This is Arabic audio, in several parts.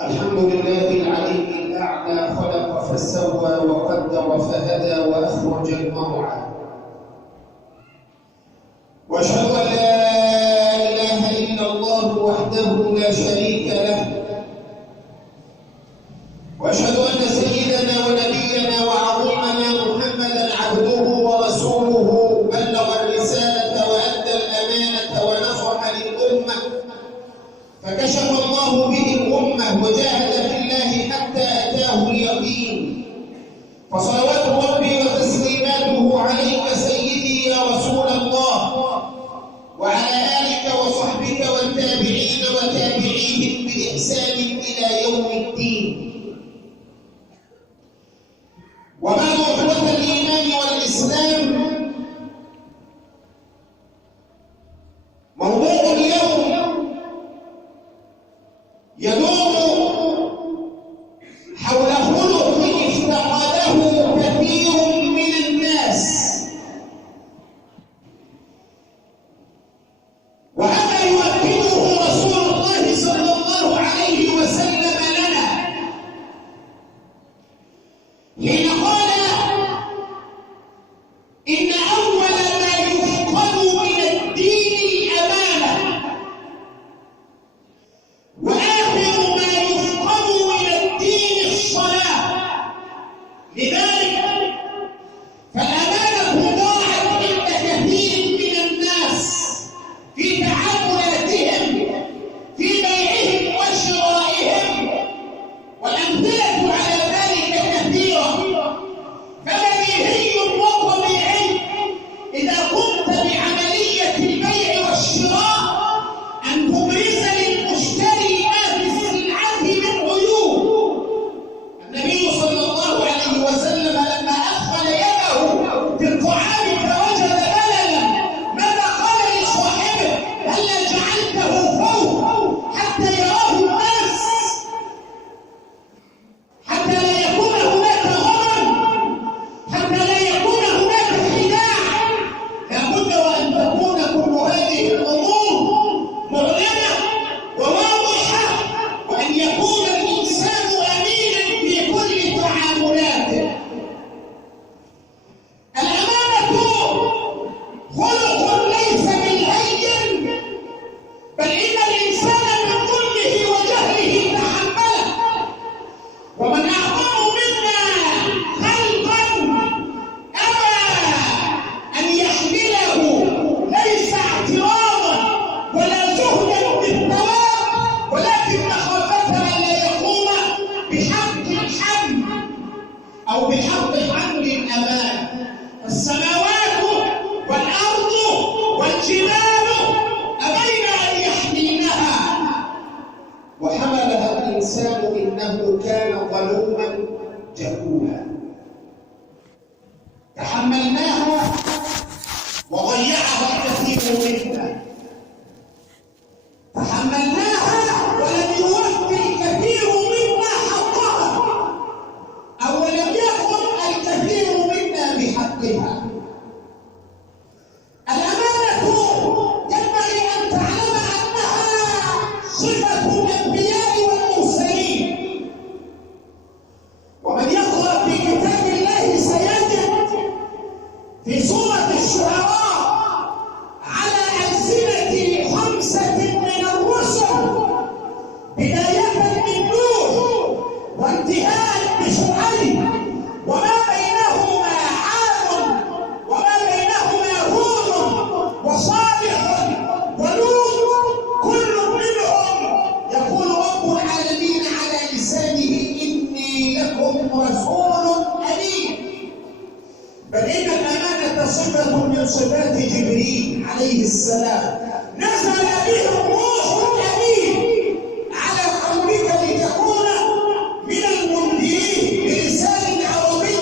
الحمد لله العلي الأعلى، خلق فسوى وقدر فهدى وأخرج المرعى، وأشهد أن لا إله إلا الله وحده لا شريك له، وأشهد أن سيدنا ونبينا وعظيمنا محمدًا عبده ورسوله، بلغ الرسالة وأدى الأمانة ونصح للأمة، فكشف الله به الأمة وجاهد في الله حتى أتاه اليقين. فصلوات ربي وتسليماته عليك سيدي يا رسول الله، وعلى آلك وصحبك والتابعين وتابعيهم بإحسان إلى يوم الدين. وبعد أخوة الإيمان والإسلام، موضوع اليوم يدور حول خلق افتقده كثير من الناس، وهذا يؤكده رسول الله صلى الله عليه وسلم لنا حين قال إن أول ما يفقد من الدين الأمانة، وآخر ما يفقد من الدين الصلاة. لذلك فالأمانة ضاعت عند كثير من الناس في تعاملاتهم، في بيعهم وشرائهم، والأمثلة على ذلك كثيرة. فبديهي وطبيعي إذا قمت بعملية البيع والشراء أن تبرز للمشتري ما في السلعة من عيوب. النبي صلى الله عليه وسلم لما أدخل يده في الطعام فوجد بللا، ماذا قال لصاحبه؟ هلا جعلته فوق حتى يراه الناس، حتى لا يكون هناك غرض، حتى لا يكون هناك خداع. لابد وأن تكون كل هذه الأمور معلنة وواضحة، وأن يكون الإنسان أمينا في كل تعاملاته. الأمانة خلق ليس بالهين، بل إن الإنسان من ظلمه وجهله تحمله. ومن أعظم منا خلقا أبى أن يحمله، ليس اعتراضا ولا زهدا بالثواب، ولكن مخافة أن لا يقوم بحق الحمل أو بحق حمل الأمانة. السماوات والأرض والجبال أبين أن يحملنها، وحملها الإنسان إنه كان ظلوما جهولا. تحملناها وضيعها الكثير منا، تحملناها ولم يوفي الكثير منا حقها، أو لم يقم الكثير منا بحقها. الأمانة ينبغي أن تعلم أنها صفة الأنبياء والمرسلين. ومن يقرأ في كتاب الله سيجد في سورة الشعراء على ألسنة 5 من الرسل، بداية من نوح وانتهاء بشعيب، وما بينهما عاد، وما بينهما هود وصالح ولوط، كل منهم يقول رب العالمين على لسانه إني لكم رسول أمين. بل إن الأمانة صفة من صفات جبريل عليه السلام، نزل به الروح الأمين على قلبك لتكون من المنذرين بلسان عربي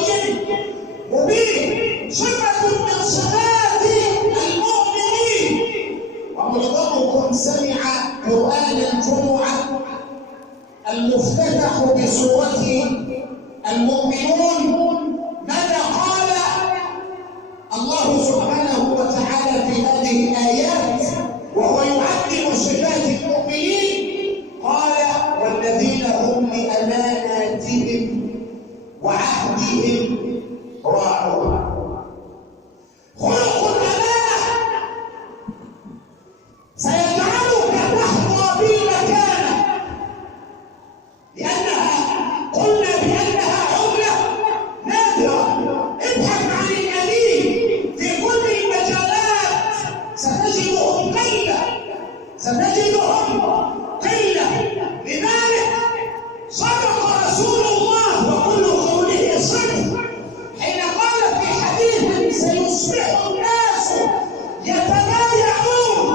مبين، صفة من صفات المؤمنين. ومعظمكم سمع قرآن الجمعة المفتتح بسورة المؤمنون. ماذا قال الله سبحانه وتعالى في هذه الآيات وهو يعلم صفات المؤمنين؟ عهدهم راعوها. خلق الأمانة سيجعلك تحظى بالمكانة، لأنها قلنا بأنها عملة نادرة. ابحث عن الأمين في كل المجالات ستجدهم قلة. لذلك صدق رسول الله وكل قوله صدق حين قال في حديث: سيصبح الناس يتبايعون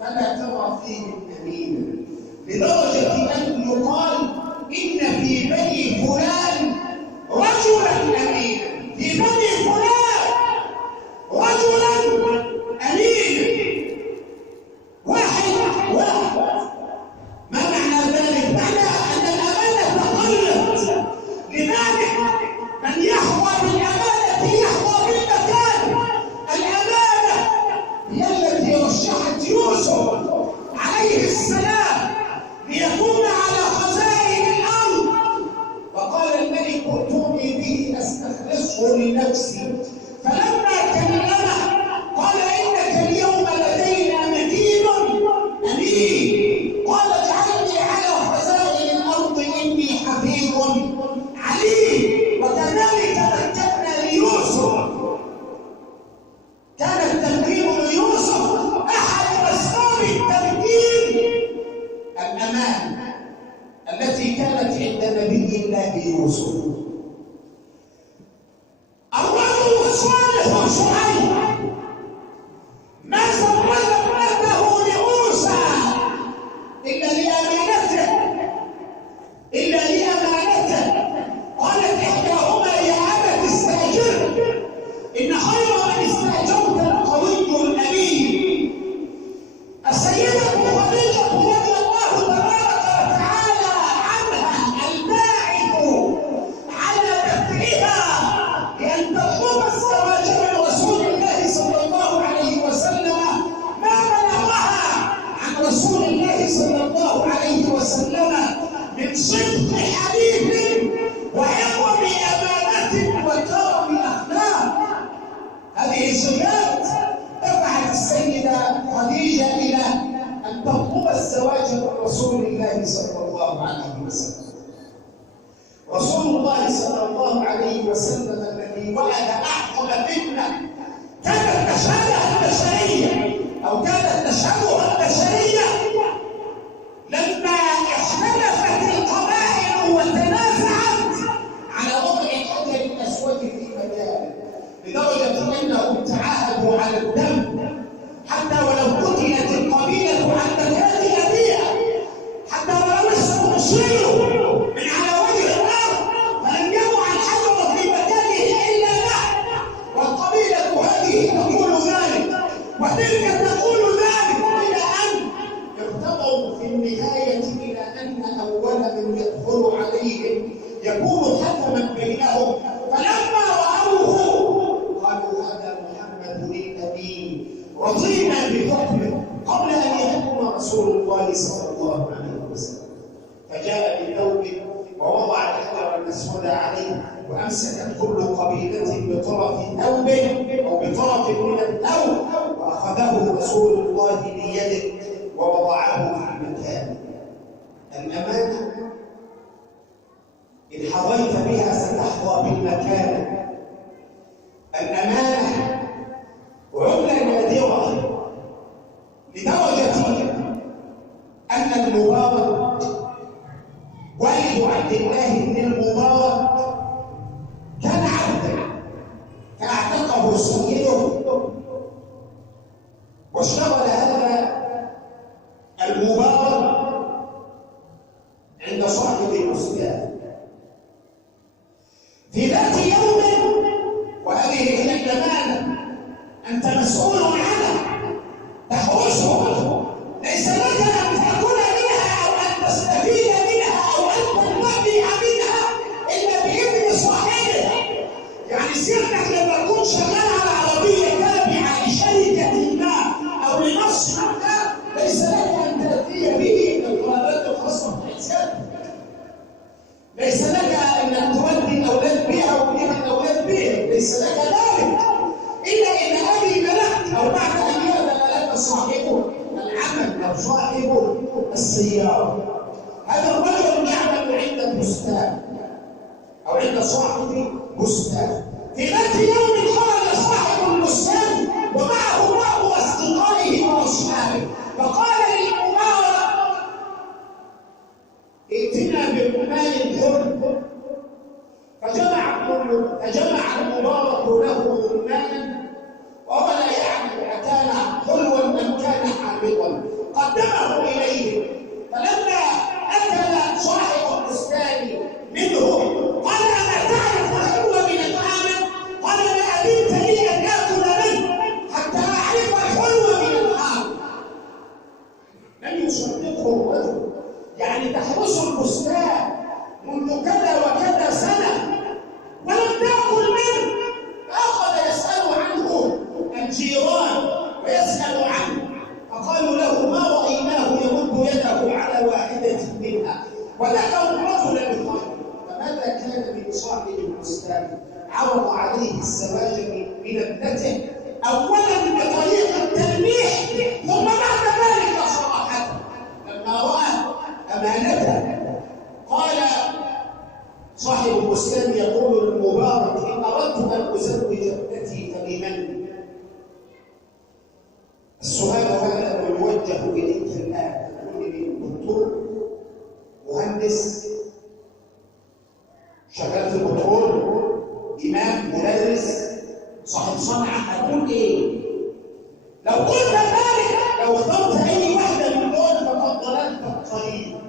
فلا ترى فيهم أمينا، لدرجة أن يقال إن في بني فلان رجلا أمينا، في بني فلان رجلا أمينا، واحد. ما معنى ذلك؟ معنى أن الأمانة قلت. لذلك من يحظى بالأمانة يحظى بالمكان. الأمانة هي التي رشحت يوسف عليه السلام ليكون على خزائن الأرض، وقال الملك: ائتوني به أستخلصه لنفسي. فلما كلمه قال: إنك اليوم لدينا مكين أمين. قال: اجعلني على خزائن الأرض إني حفيظ عليم. وكذلك مكنا ليوسف. كان التمكين ليوسف أحد أسباب التمكين الأمان التي كانت عند نبي الله يوسف. الرجل الصالح شعيب ما زوج ابنته لموسى إلا لأمانته. قالت إحداهما: يا أبت استأجره، إن خير من استأجرت القوي الأمين. السيدة خديجة رضي الله تبارك وتعالى عنها الباعث على دفعها لأن تطلب الزواج من رسول الله صلى الله عليه وسلم ما بلغها عن رسول الله صلى الله عليه وسلم من صدق حديث وعظم أمانة وكرم أخلاق. هذه الصفات دفعت السيدة خديجة إلى أن تطلب الزواج من رسول الله صلى الله عليه وسلم. رسول الله صلى الله عليه وسلم الذي ولد أعظم فتنة كانت تشهدها البشرية أو كانت تشهدها البشرية لما اختلفت القبائل وتنازعت على وضع الحجر الأسود في مجاله، لدرجة أنهم تعاهدوا على الدم حتى ولو قتلت القبيلة عن مكان أبيها، حتى ولو استبصروا من على وجه الأرض فلم يضع الحجر في مكانه إلا له. والقبيلة هذه تقول ذلك وتلك تقول ذلك، إلى أن ارتضوا في النهاية إلى أن أول من يدخل عليهم يكون حكما بينهم. فلما رأوه قالوا: هذا محمد الأمين، رضينا بحكمه، قبل أن يحكم رسول الله صلى الله عليه وسلم. فجاء بثوب ووضع الحجر الأسود عليه، وأمسكت كل قبيلة بطرف ثوب أو بطرف من الثوب، وأخذه رسول الله بيده ووضعه في مكانه. الأمانة إن حظيت بها ستحظى بالمكانة. الأمانة عملة نادرة لدرجة أن المبارك والد عبد الله بن المبارك كان عبدا فاعتقه سيده، واشتغل هذا المبارك عند صاحب البستان. في ذات يوم، وهذه هي الأمانة أنت مسؤول عنها، تحرسها، ليس لك أن تأكل منها أو أن تستفيد منها أو أن تنتفع منها إلا بإذن صاحبها. يعني سيرتك لما تكون شغال على عربية تابعة لشركة ما أو لمصنع ما، ليس لك أن تأتي أو صاحب السيارة. هذا الرجل يعمل عند بستان أو عند صاحب بستان. في ذات يوم خرج صاحب البستان ومعه بعض أصدقائه وأصحابه، فقال للمبارك: ائتنا برمان حر. فجمع المبارك له رمانا، وهو لا يعلم أكان حلوا أم كان حامضا، قدمه إليه. فلما أكل صاحب البستان منه قال: أما تعرف الحلو من الحامض؟ قال: ما أذنت لي أن آكل منه حتى أعرف الحلو من الحامض. لم يصدقه الرجل، يعني تحرس البستان منذ كذا وكذا سنة ولم تأكل منه. فأخذ يسأل عنه الجيران ويسأل عنه، فقالوا له: ما رأيناه يمد يده على واحدة منها، وذكروا الرجل بخير. فماذا كان من صاحب البستان؟ عرض عليه الزواج من ابنته، أولا بطريق التلميح، ثم بعد ذلك صراحة. لما رأى أمانته قال صاحب البستان يقول للمبارك: إن أردت أن أزوج ابنتي فبمن؟ السؤال هذا موجه إليك الآن. تقول لي دكتور، مهندس، شغال في البترول، إمام، مدرس، صاحب صنعة، أقول إيه؟ لو قلت ذلك، لو اخترت أي واحدة من دول فقد ضللت الطريق،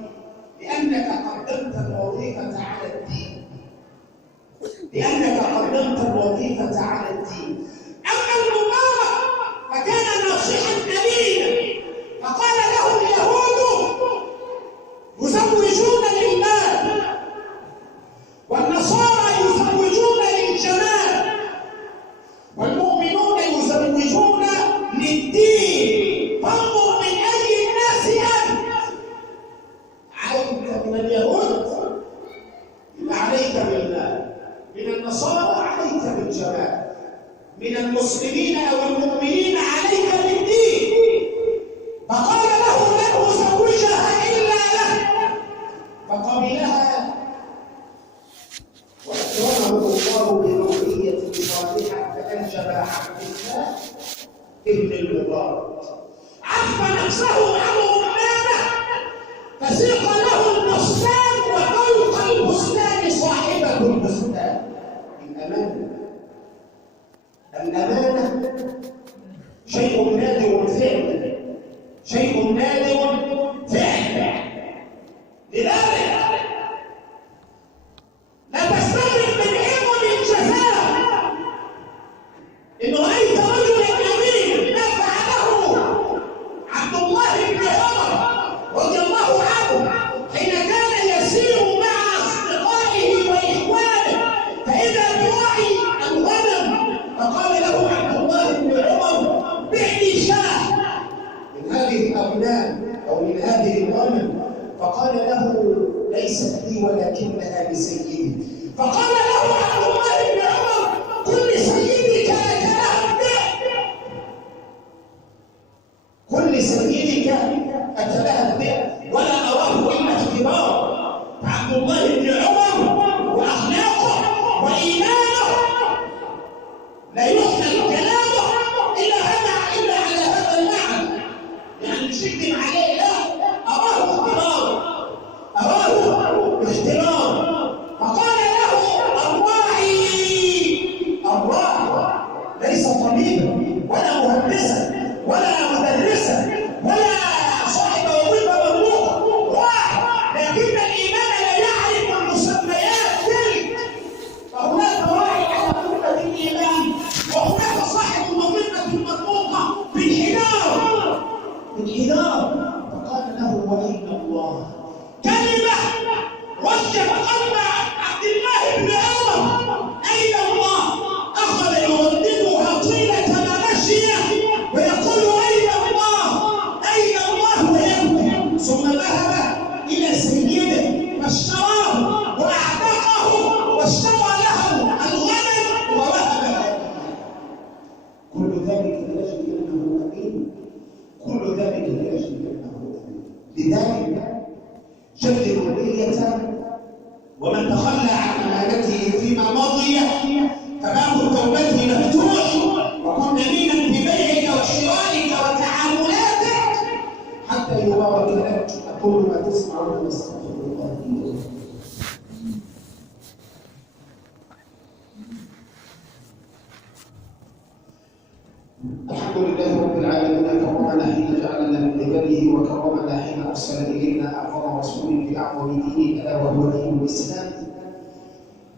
لأنك قدمت الوظيفة على الدين. أما المبارك فكان ناصحا أمينا، فقال له: اليهود يزوجون للمال، والنصارى يزوجون للجمال، والمؤمنون يزوجون للدين. فانظر من أي الناس أنت. عليك من اليهود يبقى عليك بالمال، من النصارى عليك بالجمال، من المسلمين أو المؤمنين عليك بالدين. فقال له: لن أزوجها إلا لك. فقبلها واكرمه الله بذرية صالحة، فأنجب عبد الله ابن المبارك. عف نفسه عن رمانه، فسيق له البستان، وفوق البستان صاحبه البستان. الأمانة شيء نادر فعلا، لذلك لا تستغرب من عظم الجزاء إن رأيت رجلا أمينا ما فعله عبد الله بن عمر رضي الله عنه حين كان يسير مع أصدقائه وإخوانه، فإذا براعي الغنم، فقال له عبد الله بن عمر: بعني شاة من هذه الأغنام أو من هذه الغنم. فقال له: ليست لي ولكنها لسيدي. فقال له عبد الله بن عمر: قل لسيدك أكلها الذئب، قل لسيدك أكلها الذئب. ولا أراه إلا اختبار عبد الله بن عمر وأخلاقه وإيمانه، لا يحمل كلامه إلا على هذا المعنى، يعني مش يكذب عليه، لا، أراه اختبار. فقال له: الراعي ليس طبيبا ولا مهندسا ولا مدرسا ولا صاحب وظيفة مملوكة، راعي، لكن الإيمان لا يعرف المسميات تلك. فهناك راعي على قمة الإيمان، وهناك صاحب وظيفة مطلوقة في الحجار. فقال له: وأين الله؟ كلمة وجه قلب عبد الله بن عمر: أين الله؟ أخذ يرددها طيلة ما مشي ويقول: أين الله؟ ويبكي. ثم ذهب إلى سيده فاشتراه وأعتقه واشترى له الغنم ووهب له. كل ذلك لأجل أنه أمين، كل ذلك لأجل أنه لذلك جدد النية، ومن تخلى عن أمانته فيما مضي فباب توبته مفتوح، وكن أمينا في بيعك وشرائك وتعاملاتك حتى يبارك لك. أقول ما تسمعون واستغفر الله لي ولكم. الحمد لله رب العالمين، كرمنا حين جعلنا من عباده، وكرمنا حين ارسل الينا اعظم رسول في اعظم دين الا وهو دين الاسلام.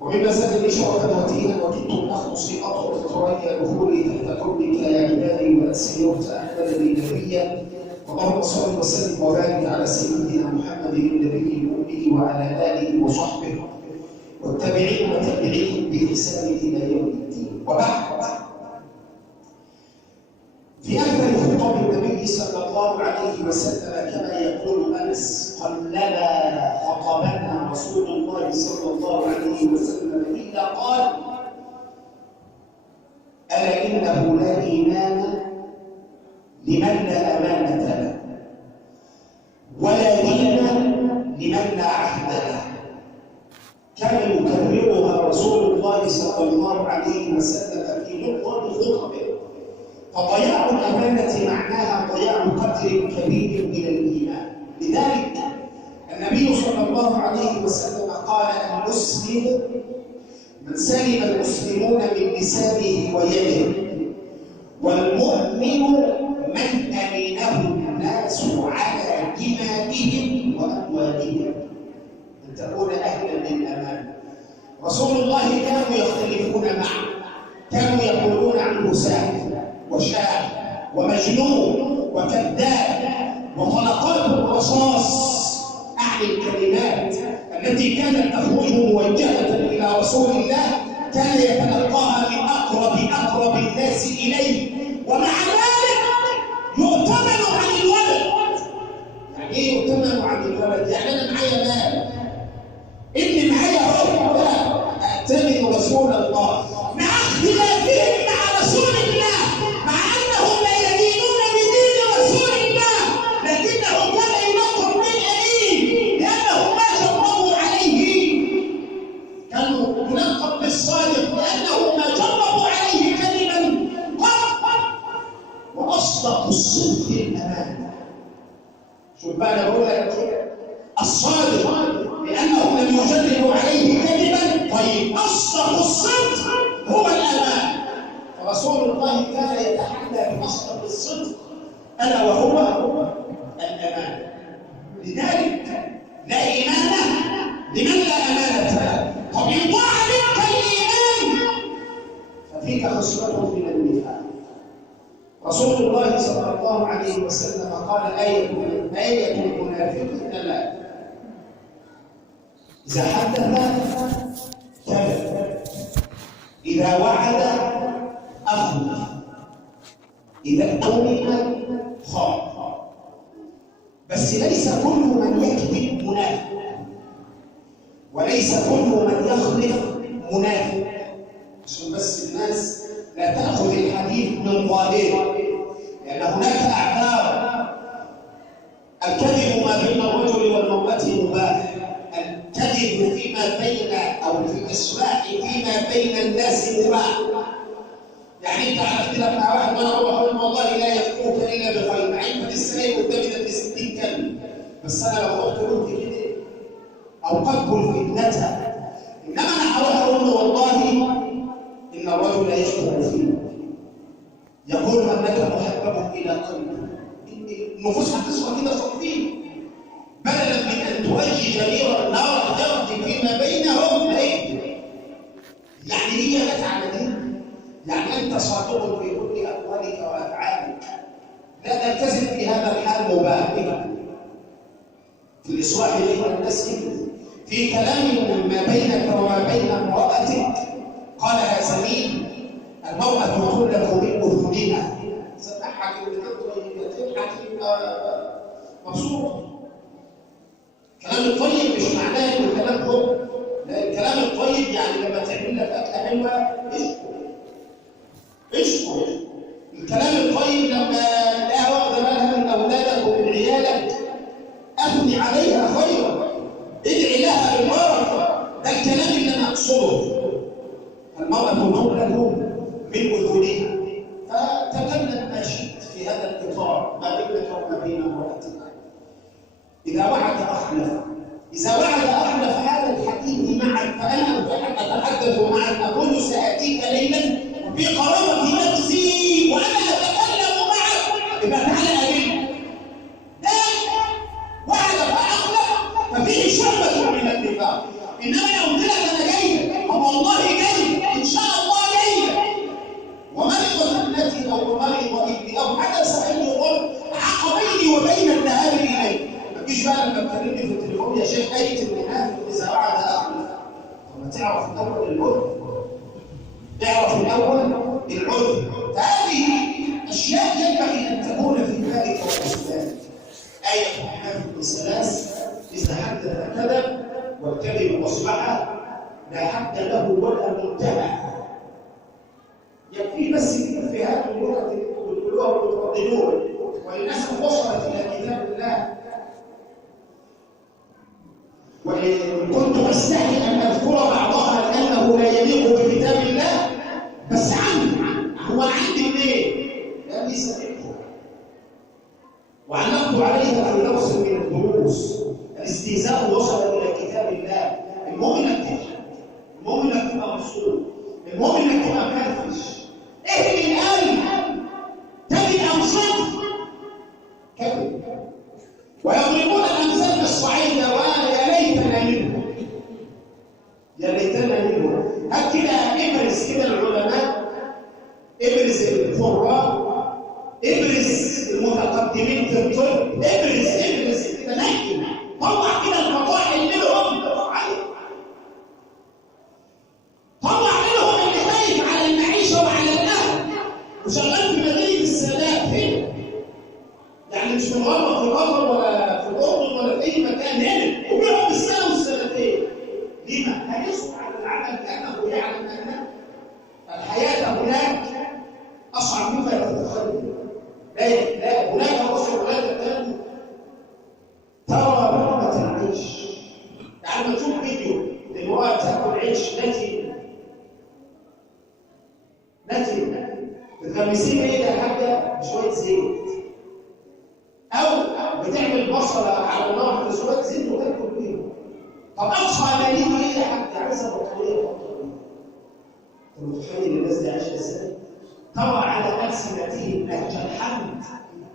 ومما زادني شرفا وتينا وكدت اخلصي اطرق ثريا دخولي تحت قولك يا عبادي وان سيرت احمد لي نبيا. اللهم صل وسلم وبارك على سيدنا محمد النبي الامي وعلى اله وصحبه والتابعين وتابعيهم باحسان الى يوم الدين. وبعد، في أكثر خطب النبي صلى الله عليه وسلم كما يقول أنس: قلما خطبنا رسول الله صلى الله عليه وسلم إلا قال: ألا إنه لا إيمان لمن لا أمانة له، ولا دين لمن لا عهد له. كان يكررها رسول الله صلى الله عليه وسلم في معظم خطبه. فضياع الأمانة معناها ضياع قدر كبير من الإيمان. لذلك النبي صلى الله عليه وسلم قال: المسلم من سلم المسلمون من لسانه ويده، والمؤمن من أمنه الناس على دمائهم وأموالهم. أن تكون أهلا للأمان. رسول الله كانوا يختلفون معه، كانوا يقولون عنه ساحر وشاعر ومجنون وكذاب وطلقات الرصاص. أعني الكلمات التي كانت تخرج موجهة إلى رسول الله كان يتلقاها من أقرب الناس إليه، ومع ذلك يؤتمن عن الولد. يعني إيه يؤتمن عن الولد؟ يعني أنا معايا مال، إني معايا روح، أأتمن رسول الله مع اختلافهم مع رسول الله، مع أنهم لا يدينون بدين رسول الله، لكنه كان يلقب بالأمين لأنه ما جربوا عليه. كانوا يلقب بالصادق لأنه ما جربوا عليه كلمة قط. وأصدق الصدق الأمانة. شوف بقى أنا بقول لك الصادق لأنه لم يجربوا عليه كلمة. طيب أصدق الصدق هو الأمان. فرسول الله كان يتحلى بأصدق الصدق ألا وهو الأمان. لذلك لا إيمان لمن لا أمانة له. طب إن ضاع منك الإيمان ففيك خصلة من النفاق. رسول الله صلى الله عليه وسلم قال: آية المنافق ثلاث: إذا حدث كذب، إذا وعد أخلف، إذا اؤتمن خان. بس ليس كل من يكذب منافق، وليس كل من يخلف منافق، عشان بس الناس لا تأخذ الحديث من ظاهره، لأن هناك أعذار. الكذب ما بين الرجل والمرأة مباح، الكذب فيما بين أو في الإصلاح فيما بين الناس مباح. يعني أنت عرفت لك مع واحد وأنا أروح أقول والله لا يفوق إلا بخير، مع إن السنة قدامنا ب 60 كلمة، بس أنا لو قلت له كده أو قبل فتنتها. إنما أنا هروح أقول له والله إن الرجل يشكر فيه، يقول أنك محبب إلى قلبه، إن النفوس هتسوى كده صفين، بدلا من أن تؤجج جرير النار يقضي فيما بينهم. يعني هي جت على دي، يعني أنت صادق في كل أقوالك وأفعالك، لا تلتزم في هذا الحال مباح. في الإصلاح بين الناس، في كلام ما بينك وما بين امرأتك قالها زميل: المرأة تخلق من أذنها. سمع حكيم طيبتين حكيم مبسوط. الكلام الطيب مش معناه إن الكلام هو، لا، الكلام الطيب يعني لما تعمل لك أكلة حلوة اشكر. الكلام الطيب لما تلاقيها واخدة بالها من أولادك ومن عيالك اثني عليها خيرا، ادعي لها بالبركه. ده الكلام اللي انا اقصده. المرأة مولد من أذنها، فتكلم ما شئت في هذا الإطار ما بينك وما بين امرأتك. إذا وعد أخلف، إذا وعد أخلف هذا الحديث معك، فأنا أتحدث معك أقول سآتيك ليلا بقرابة نفسي وأنا أتكلم معك، يبقى تعالى قابلني. لا، وعد فأخلف ففيه شعبة من النفاق. إنما لو قلت لك أنا جاي، والله جاي، إن شاء الله جاي، ومرضت ابنتي أو مرض ابني أو حدث أي أمر حق بيني وبين الذهاب إليه، ما تجيش بقى لما تكلمني في التليفون يا شيخ آية المنافق إذا وعد أخلف. طب ما تعرف الأول العذر، تعرف الأول العذر. فهذه أشياء ينبغي أن تكون في بالك وحسبانك. آية المنافق الثلاث: إذا حدث كذب والكذب أصبح لا حد له ولا منتهى. يكفي بس في هذه اللغة اللي بتقولوها وبتفضلوها، وللأسف وصلت إلى كتاب الله. وإن كنت أستحي أن أذكر بعضها لأنه لا يليق بكتاب الله، بس هو عندي ليه؟ لأني سمعته وعلقت عليها في لوز من الدروس. الاستهزاء وصل إلى كتاب الله. المهم إنك تفهم، المهم إنك تبقى مبسوط، المهم إنك تبقى مفرفش. إيه اللي قال؟ تجد أنصت كذب ويضربون الأمثال بالصعيد، وأنا يا ليتنا منهم، يا ليتنا منهم. هات كده ابرز كده العلماء، ابرز القراء، ابرز المتقدمين في الطب، ابرز كده، نحكي طلع كده الفضائل منهم، طلع منهم اللي خايف على المعيشه وعلى الاهل وشغال في مدينه السادات هنا، يعني مش مغرب في قطر ولا في الاردن ولا في اي مكان هنا، وبيقعد بالسنه والسنتين. لما؟ هيصبر على العمل لانه يعلم ان الحياه هناك اصعب مما تتخيل. لا، هناك رسل ولا تتخيل. ترى بركة العيش. يعني لما تشوف فيديو للمرأة تاكل عيش نتن، بتغمسيه ايه يا حاجة؟ بشوية زيت. أو بتعمل بصلة على النار في شوية زيت وتاكل بيها. طب أقصى أمانيه ايه يا حاجة؟ عايزة بطارية بطارية. أنت متخيل الناس دي عايشة ازاي؟ ترى على ألسنتهم نهج الحمد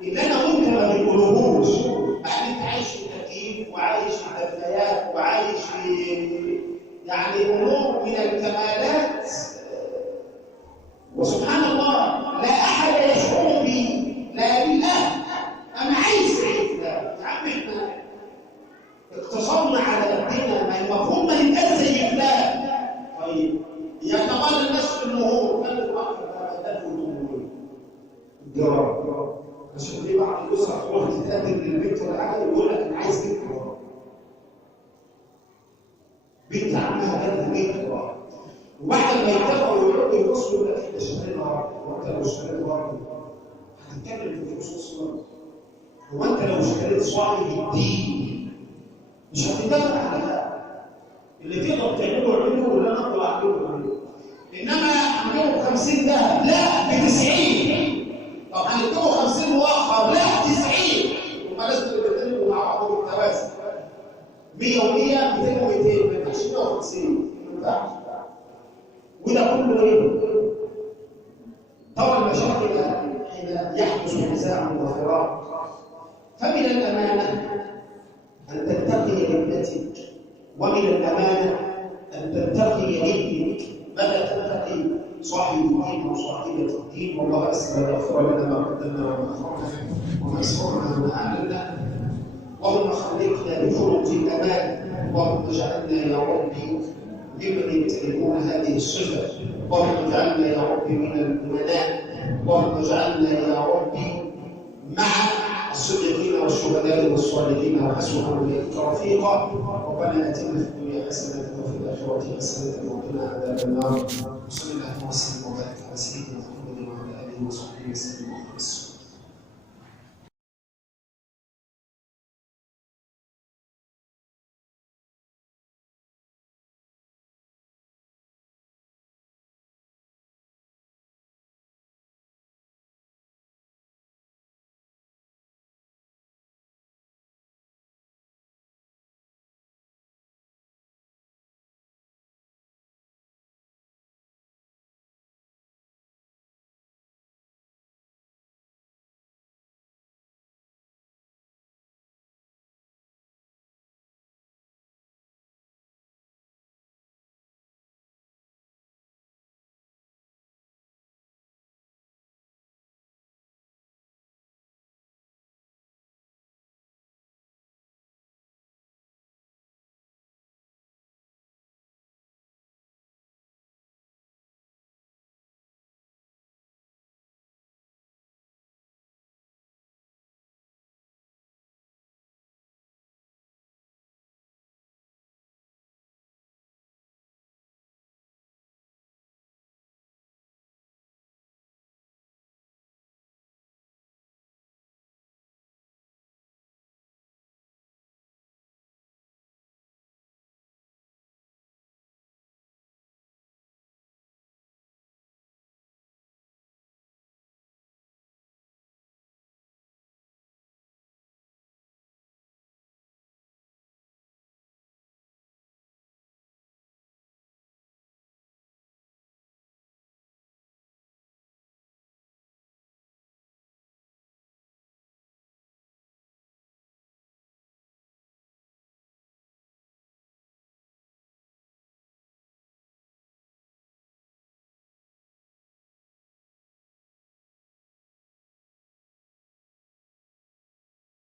اللي أنا وأنت ما بنقولهوش. بعدين انت عايش في تكييف وعايش في دفايات وعايش في يعني امور من الكمالات، وسبحان الله لا احد يشعر بي لا بالله. انا عايز اعيش ده يا عم، احنا اقتصرنا على قدنا، ما المفروض ما نبقاش زي فلان. طيب يتقال الناس في النهور، كان الاخر ده الفضول الجواب. عشان ليه بعض الاسر تروح تتقدم للبنت ولا حاجه يقول لك انا عايز بنت ورا. بنت عمها جابت بنت ورا، وبعد ما يتفقوا ويقعدوا يبصوا يقول لك انت شغال ورا، وانت لو اشتغلت ورا هتتكلم في فلوس اصلا. هو انت لو اشتغلت صاحب الدين مش هتدافع على ده. اللي تقدر تعمله اعمله، ولا انا اقدر اعمله. انما هنجيبه ب 50 دهب، لا ب 90. طب هنكتبه 50 مؤخر، لا 90. وما لازم يتكلموا مع بعض بالتوازي. 100 و100، 200 و200، ما ينفعش 150، ما ينفعش. وده كله ايه؟ طبعا المشاكل حين يحدث نزاع وفراق، فمن الامانه ان تتقي ابنتك، ومن الامانه ان تتقي ابنك. ماذا تتقي؟ صاحب الدين وصاحبة الدين. والله أسأل أن يغفر لنا ما قدمنا وما أخرنا وما أسررنا وما أعلنا. اللهم خلقنا بفرط الأمان. اللهم اجعلنا يا ربي ممن يمتلكون هذه الصفة. اللهم اجعلنا يا ربي من الأمناء. اللهم اجعلنا يا ربي مع الصديقين والشهداء والصالحين وحسن أولئك رفيقا. ربنا آتنا في الدنيا حسنة وفي الآخرة حسنة وقنا عذاب النار. وصلى الله وسلم وبارك على سيدنا محمد وعلى آله وصحبه وسلم.